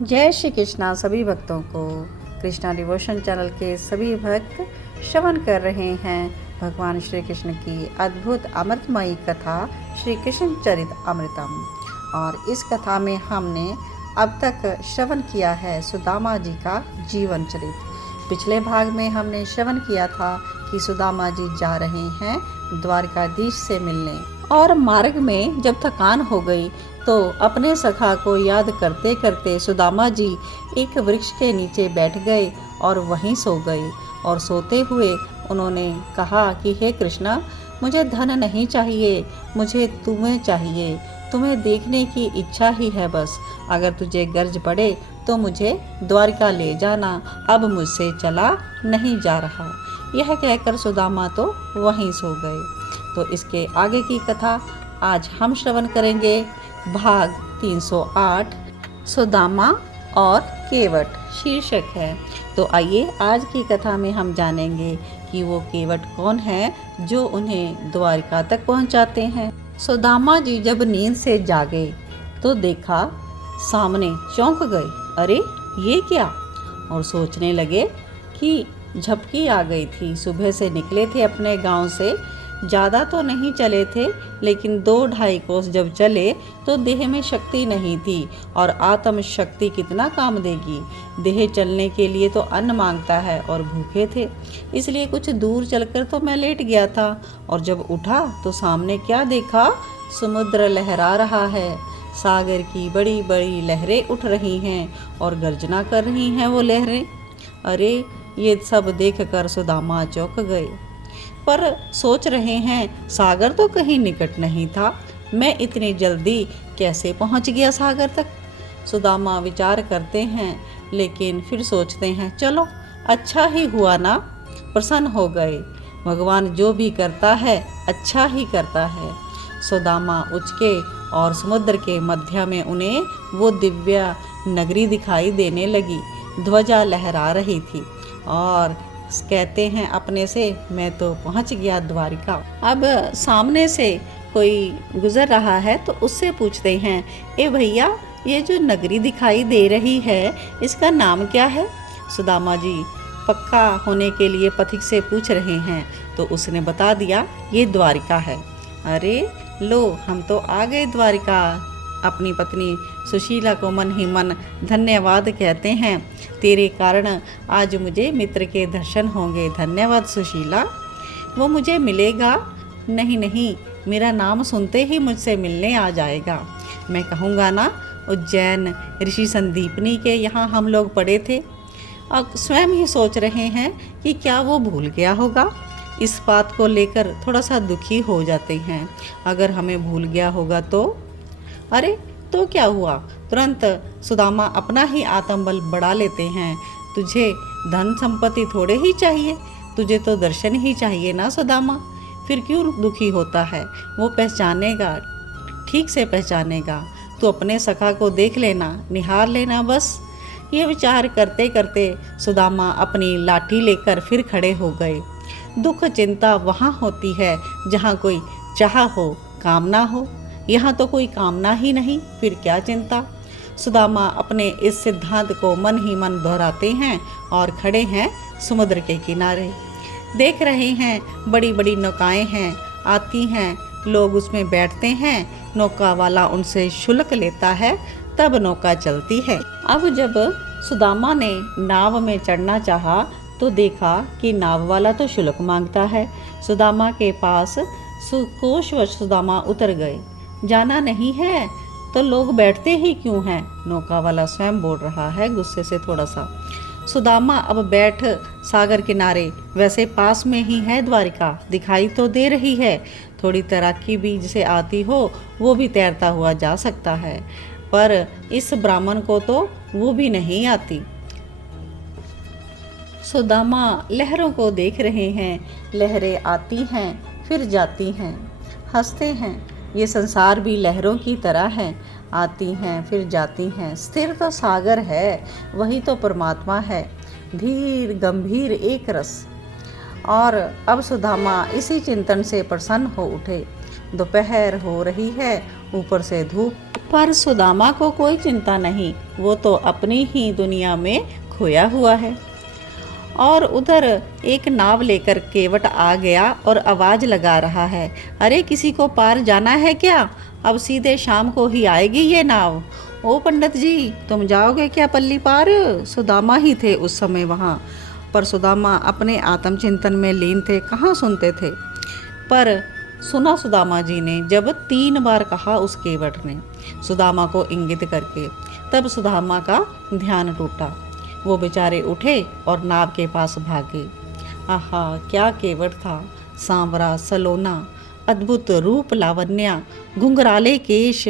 जय श्री कृष्णा। सभी भक्तों को कृष्णा डिवोशन चैनल के सभी भक्त श्रवण कर रहे हैं भगवान श्री कृष्ण की अद्भुत अमृतमयी कथा श्री कृष्ण चरित अमृतम। और इस कथा में हमने अब तक श्रवण किया है सुदामा जी का जीवन चरित। पिछले भाग में हमने श्रवण किया था कि सुदामा जी जा रहे हैं द्वारकाधीश से मिलने, और मार्ग में जब थकान हो गई तो अपने सखा को याद करते करते सुदामा जी एक वृक्ष के नीचे बैठ गए और वहीं सो गए। और सोते हुए उन्होंने कहा कि हे कृष्णा, मुझे धन नहीं चाहिए, मुझे तुम्हें चाहिए। तुम्हें देखने की इच्छा ही है बस। अगर तुझे गर्ज पड़े तो मुझे द्वारका ले जाना, अब मुझसे चला नहीं जा रहा। यह कहकर सुदामा तो वहीं सो गए। तो इसके आगे की कथा आज हम श्रवण करेंगे। भाग 308 सुदामा और केवट शीर्षक है। तो आइए आज की कथा में हम जानेंगे कि वो केवट कौन है जो उन्हें द्वारका तक पहुंचाते हैं। सुदामा जी जब नींद से जागे तो देखा सामने, चौंक गए, अरे ये क्या। और सोचने लगे कि झपकी आ गई थी। सुबह से निकले थे अपने गांव से, ज़्यादा तो नहीं चले थे, लेकिन 2-2.5 कोस जब चले तो देह में शक्ति नहीं थी। और आत्म शक्ति कितना काम देगी। देह चलने के लिए तो अन्न मांगता है, और भूखे थे इसलिए कुछ दूर चलकर तो मैं लेट गया था। और जब उठा तो सामने क्या देखा, समुद्र लहरा रहा है। सागर की बड़ी बड़ी लहरें उठ रही हैं और गर्जना कर रही हैं वो लहरें। अरे ये सब देखकर सुदामा चौंक गए, पर सोच रहे हैं सागर तो कहीं निकट नहीं था, मैं इतनी जल्दी कैसे पहुंच गया सागर तक। सुदामा विचार करते हैं, लेकिन फिर सोचते हैं चलो अच्छा ही हुआ ना, प्रसन्न हो गए। भगवान जो भी करता है अच्छा ही करता है। सुदामा उचके और समुद्र के मध्य में उन्हें वो दिव्य नगरी दिखाई देने लगी। ध्वजा लहरा रही थी और कहते हैं अपने से, मैं तो पहुंच गया द्वारिका। अब सामने से कोई गुजर रहा है तो उससे पूछते हैं, ए भैया, ये जो नगरी दिखाई दे रही है इसका नाम क्या है। सुदामा जी पक्का होने के लिए पथिक से पूछ रहे हैं तो उसने बता दिया, ये द्वारिका है। अरे लो, हम तो आ गए द्वारिका। अपनी पत्नी सुशीला को मन ही मन धन्यवाद कहते हैं, तेरे कारण आज मुझे मित्र के दर्शन होंगे। धन्यवाद सुशीला। वो मुझे मिलेगा? नहीं नहीं, मेरा नाम सुनते ही मुझसे मिलने आ जाएगा। मैं कहूँगा ना, उज्जैन ऋषि संदीपनी के यहाँ हम लोग पढ़े थे। अब स्वयं ही सोच रहे हैं कि क्या वो भूल गया होगा। इस बात को लेकर थोड़ा सा दुखी हो जाते हैं। अगर हमें भूल गया होगा तो अरे तो क्या हुआ, तुरंत सुदामा अपना ही आत्मबल बढ़ा लेते हैं। तुझे धन संपत्ति थोड़े ही चाहिए, तुझे तो दर्शन ही चाहिए ना सुदामा। फिर क्यों दुखी होता है, वो पहचानेगा, ठीक से पहचानेगा। तू अपने सखा को देख लेना, निहार लेना बस। ये विचार करते करते सुदामा अपनी लाठी लेकर फिर खड़े हो गए। दुख चिंता वहाँ होती है जहाँ कोई चाह हो, कामना हो। यहाँ तो कोई कामना ही नहीं, फिर क्या चिंता। सुदामा अपने इस सिद्धांत को मन ही मन दोहराते हैं और खड़े हैं समुद्र के किनारे। देख रहे हैं बड़ी बड़ी नौकाएं हैं, आती हैं, लोग उसमें बैठते हैं। नौका वाला उनसे शुल्क लेता है, तब नौका चलती है। अब जब सुदामा ने नाव में चढ़ना चाहा तो देखा कि नाव वाला तो शुल्क मांगता है। सुदामा के पास सुकोशवश सुदामा उतर गए। जाना नहीं है तो लोग बैठते ही क्यों हैं, नौका वाला स्वयं बोल रहा है गुस्से से थोड़ा सा। सुदामा अब बैठ सागर किनारे, वैसे पास में ही है द्वारिका, दिखाई तो दे रही है। थोड़ी तैराकी भी जिसे आती हो वो भी तैरता हुआ जा सकता है, पर इस ब्राह्मण को तो वो भी नहीं आती। सुदामा लहरों को देख रहे हैं, लहरें आती हैं फिर जाती हैं, हंसते हैं। ये संसार भी लहरों की तरह है, आती हैं फिर जाती हैं। स्थिर तो सागर है, वही तो परमात्मा है, धीर गंभीर एक रस। और अब सुदामा इसी चिंतन से प्रसन्न हो उठे। दोपहर हो रही है, ऊपर से धूप। पर सुदामा को कोई चिंता नहीं, वो तो अपनी ही दुनिया में खोया हुआ है। और उधर एक नाव लेकर केवट आ गया और आवाज़ लगा रहा है, अरे किसी को पार जाना है क्या? अब सीधे शाम को ही आएगी ये नाव। ओ पंडित जी, तुम जाओगे क्या पल्ली पार? सुदामा ही थे उस समय वहाँ, पर सुदामा अपने आत्मचिंतन में लीन थे, कहाँ सुनते थे। पर सुना सुदामा जी ने जब 3 बार कहा उस केवट ने सुदामा को इंगित करके, तब सुदामा का ध्यान टूटा। वो बेचारे उठे और नाव के पास भागे। आहा, क्या केवट था, सांवरा सलोना, अद्भुत रूप लावण्या, घुंघराले केश,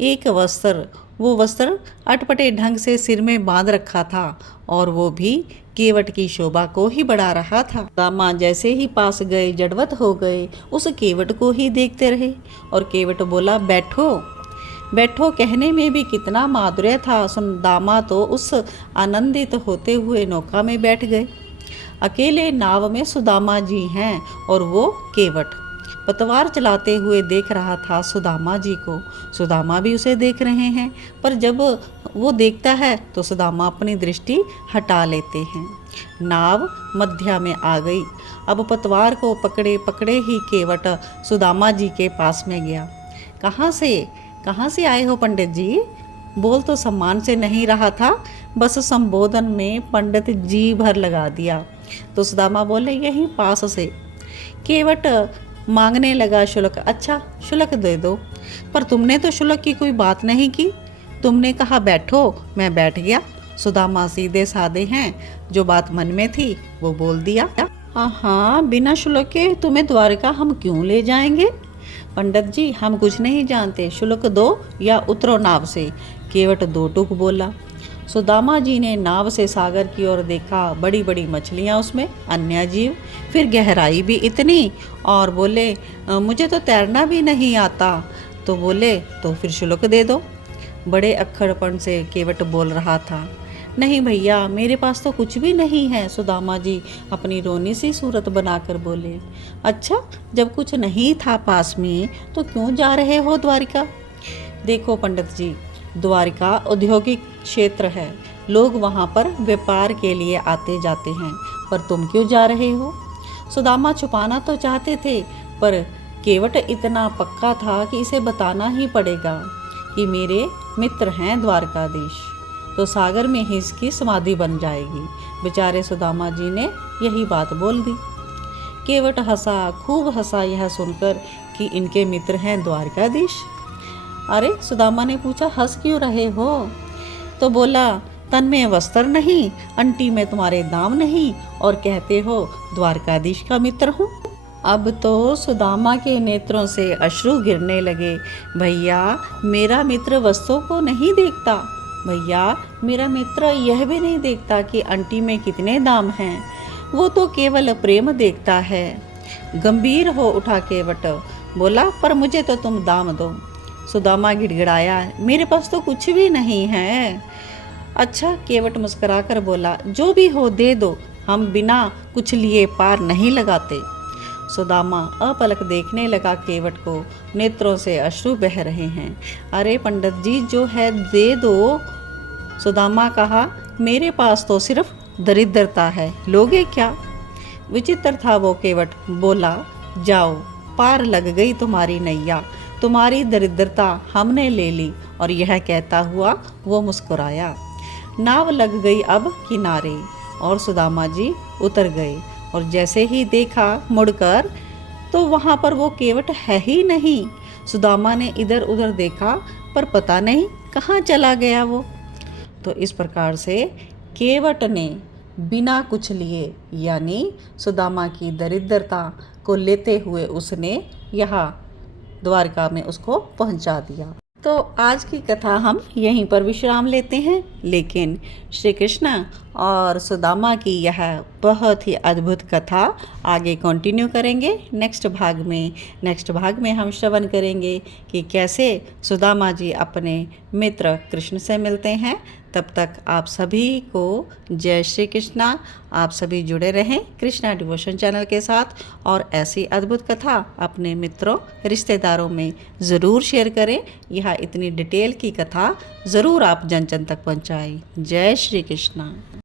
एक वस्त्र, वो वस्त्र अटपटे ढंग से सिर में बांध रखा था और वो भी केवट की शोभा को ही बढ़ा रहा था। सुदामा जैसे ही पास गए जड़वत हो गए, उस केवट को ही देखते रहे। और केवट बोला, बैठो बैठो कहने में भी कितना माधुर्य था। सुदामा तो उस आनंदित होते हुए नौका में बैठ गए। अकेले नाव में सुदामा जी हैं और वो केवट पतवार चलाते हुए देख रहा था सुदामा जी को। सुदामा भी उसे देख रहे हैं, पर जब वो देखता है तो सुदामा अपनी दृष्टि हटा लेते हैं। नाव मध्या में आ गई। अब पतवार को पकड़े पकड़े ही केवट सुदामा जी के पास में गया। कहाँ से आए हो पंडित जी? बोल तो सम्मान से नहीं रहा था, बस संबोधन में पंडित जी भर लगा दिया। तो सुदामा बोले, यहीं पास से। केवट मांगने लगा शुल्क। अच्छा, शुल्क दे दो। पर तुमने तो शुल्क की कोई बात नहीं की, तुमने कहा बैठो, मैं बैठ गया। सुदामा सीधे साधे हैं, जो बात मन में थी वो बोल दिया। हाँ, बिना शुल्क के तुम्हें द्वारका हम क्यों ले जाएंगे? पंडित जी, हम कुछ नहीं जानते, शुल्क दो या उतरो नाव से। केवट दो टूक बोला। सुदामा जी ने नाव से सागर की ओर देखा, बड़ी बड़ी मछलियाँ उसमें, अन्य जीव, फिर गहराई भी इतनी, और बोले, मुझे तो तैरना भी नहीं आता। तो बोले, तो फिर शुल्क दे दो। बड़े अक्खड़पन से केवट बोल रहा था, नहीं भैया, मेरे पास तो कुछ भी नहीं है। सुदामा जी अपनी रोनी सी सूरत बनाकर बोले, अच्छा, जब कुछ नहीं था पास में तो क्यों जा रहे हो द्वारिका? देखो पंडित जी, द्वारिका औद्योगिक क्षेत्र है, लोग वहाँ पर व्यापार के लिए आते जाते हैं, पर तुम क्यों जा रहे हो? सुदामा छुपाना तो चाहते थे, पर केवट इतना पक्का था कि इसे बताना ही पड़ेगा कि मेरे मित्र हैं द्वारकाधीश, तो सागर में ही इसकी समाधि बन जाएगी। बेचारे सुदामा जी ने यही बात बोल दी। केवट हंसा, खूब हंसा यह सुनकर कि इनके मित्र हैं द्वारकाधीश। अरे, सुदामा ने पूछा, हंस क्यों रहे हो? तो बोला, तन में वस्त्र नहीं, अंटी में तुम्हारे दाम नहीं, और कहते हो द्वारकाधीश का मित्र हूँ। अब तो सुदामा के नेत्रों से अश्रु गिरने लगे। भैया, मेरा मित्र वस्त्रों को नहीं देखता, भैया मेरा मित्र यह भी नहीं देखता कि अंटी में कितने दाम हैं, वो तो केवल प्रेम देखता है। गंभीर हो उठा केवट, बोला, पर मुझे तो तुम दाम दो। सुदामा गिड़गिड़ाया, मेरे पास तो कुछ भी नहीं है। अच्छा, केवट मुस्कुराकर बोला, जो भी हो दे दो, हम बिना कुछ लिए पार नहीं लगाते। सुदामा अपलक देखने लगा केवट को, नेत्रों से अश्रु बह रहे हैं। अरे पंडित जी, जो है दे दो। सुदामा कहा, मेरे पास तो सिर्फ दरिद्रता है, लोगे क्या? विचित्र था वो केवट। बोला, जाओ, पार लग गई तुम्हारी नैया, तुम्हारी दरिद्रता हमने ले ली। और यह कहता हुआ वो मुस्कुराया। नाव लग गई अब किनारे और सुदामा जी उतर गए, और जैसे ही देखा मुड़कर तो वहाँ पर वो केवट है ही नहीं। सुदामा ने इधर उधर देखा, पर पता नहीं कहाँ चला गया वो। तो इस प्रकार से केवट ने बिना कुछ लिए, यानी सुदामा की दरिद्रता को लेते हुए, उसने यहाँ द्वारका में उसको पहुँचा दिया। तो आज की कथा हम यहीं पर विश्राम लेते हैं, लेकिन श्री कृष्ण और सुदामा की यह बहुत ही अद्भुत कथा आगे कंटिन्यू करेंगे नेक्स्ट भाग में हम श्रवण करेंगे कि कैसे सुदामा जी अपने मित्र कृष्ण से मिलते हैं। तब तक आप सभी को जय श्री कृष्णा। आप सभी जुड़े रहें कृष्णा डिवोशन चैनल के साथ और ऐसी अद्भुत कथा अपने मित्रों रिश्तेदारों में ज़रूर शेयर करें। यह इतनी डिटेल की कथा ज़रूर आप जन जन तक पहुंचाएं। जय श्री कृष्णा।